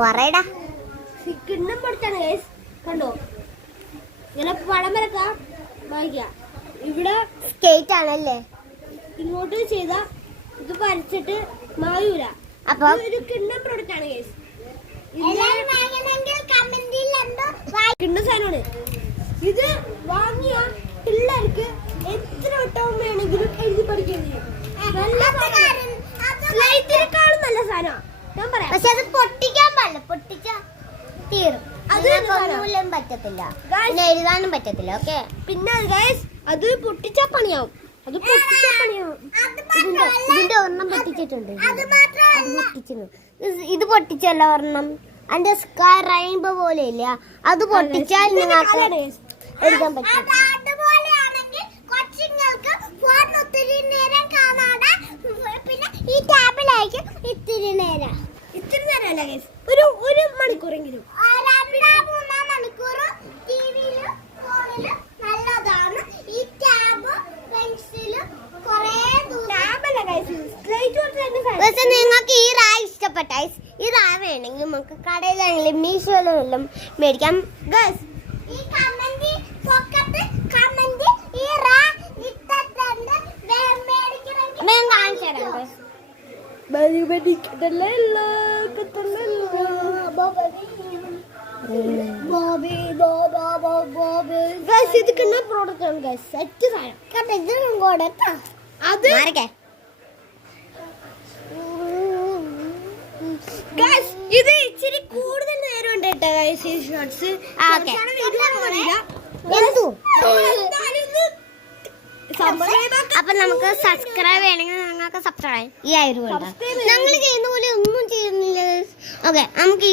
പറയടാ. കിണ്ണം പൊടിച്ചാണ് ഗൈസ്. കണ്ടോ ഇങ്ങനെ പടം വരക്കാം വായിക്കാം. ഇവിടെ സ്കേറ്റ് ആണല്ലേ. ഇങ്ങോട്ട് ചെയ്ത ഇത് വരച്ചിട്ട് മായൂല. അപ്പൊ ഒരു കിണ്ണം പ്രൊഡക്റ്റ് ആണ് ഗൈസ്. കിണ്ണ സാധനമാണ് ഇത്. വാങ്ങിയ പിള്ളേർക്ക് എത്ര വട്ടവും വേണമെങ്കിലും എഴുതി പഠിക്കാൻ കഴിയും. നല്ല സ്ലൈറ്റിനെക്കാളും നല്ല സാധനമാണ് ഞാൻ പറയാം. പക്ഷെ അത് പൊട്ടിക്കാൻ പാടില്ല. പൊട്ടിച്ച തീരും. അതൊന്നും പറ്റത്തില്ല, പിന്നെ എഴുതാനും പറ്റത്തില്ല. ഓക്കെ. പിന്നെ ഗൈസ് അത് പൊട്ടിച്ചാ പണിയാവും. അത് പൊട്ടിച്ചാ പണിയാവും. ഇതിന്റെ ഒരെണ്ണം പൊട്ടിച്ചിട്ടുണ്ട്. അത് പൊട്ടിച്ചിരുന്നു. ഇത് പൊട്ടിച്ചല്ല ഒരെണ്ണം. അതിന്റെ സ്കൈ റെയിൻബോ പോലെ ഇല്ല, അത് പൊട്ടിച്ചാൽ നിങ്ങൾക്ക് എഴുതാൻ പറ്റും. ഈ ടാബിലായിരിക്കും ഇത്തിരി നേരം. ഇത്തിരി നേരമല്ല ഗൈസ്, ഒരു മണിക്കൂറെങ്കിലും. നല്ലതാണ് ഈ ടാബ് പെൻസിലും. പക്ഷെ നിങ്ങൾക്ക് ഈ റാ ഇഷ്ടപ്പെട്ട ഈ റാ വേണമെങ്കിൽ നമുക്ക് കടയിലാണെങ്കിലും മീഷോയിലും എല്ലാം മേടിക്കാം. ഗൈസ് ഈ കമന്റ് പൊക്കത്ത് കമന്റ് ഈ റാ ഇട്ടിട്ടുണ്ട് മേടിക്കണമെങ്കിൽ കാണിച്ചു തരാം. ഇത് കിണ്ണ പ്രോഡക്റ്റ് ആണ് ഗൈസ്. സെറ്റ് സാധനം. അത് ഗൈസ് ഇത് ഇച്ചിരി കൂടുതൽ നേരം ഉണ്ട് കേട്ടോ ഗൈസ്. ഈ ഷോർട്സ് അപ്പൊ നമുക്ക് സബ്സ്ക്രൈബ് ചെയ്യണമെങ്കിൽ നിങ്ങൾക്ക് സബ്സ്ക്രൈബ് ഈ 1000 ഞങ്ങൾ ചെയ്യുന്ന പോലെ ഒന്നും ചെയ്യുന്നില്ല. ഓക്കെ, നമുക്ക്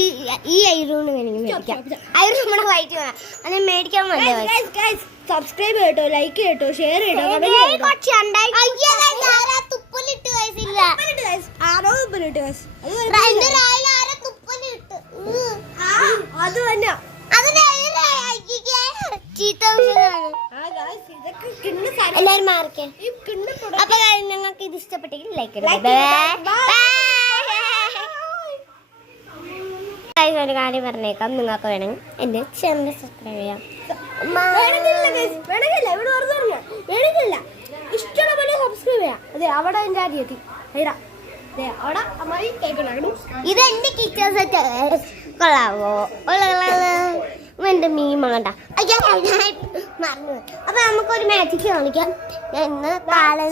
ഈ 1000 വേണമെങ്കിൽ മേടിക്കാം. 1000 നമ്മുടെ വൈറ്റ് വേണം, അതിന് മേടിക്കാൻ മതി. സബ്സ്ക്രൈബ് ചെയ്യട്ടോ, ലൈക്ക് ചെയ്യട്ടോ, ഷെയർ ചെയ്യട്ടോ. തുപ്പലിട്ട് കഴിച്ചില്ല. അത് തന്നെ എല്ലാരും മാറിക്കേ. അപ്പൊ നിങ്ങൾക്ക് ഇത് ഇഷ്ടപ്പെട്ടെങ്കിൽ ലൈക്ക് ഒരു കാര്യം പറഞ്ഞേക്കാം. നിങ്ങൾക്ക് വേണമെങ്കിൽ എന്റെ ചാനൽ സബ്സ്ക്രൈബ് ചെയ്യാം. ഇഷ്ടമുള്ള പോലെ സബ്സ്ക്രൈബ് ചെയ്യാം. അതെ അവിടെ എന്റെ അരിയെത്തി അവിടെ അമ്മായി കേൾക്കണം. ഇത് എന്റെ കിച്ചൺ സെറ്റ് കൊള്ളാവോ? എന്റെ മീൻ വേണ്ട. മറന്നു. അപ്പൊ നമുക്കൊരു മാജിക് കാണിക്കാം. ഞാൻ ഇന്ന് കാലം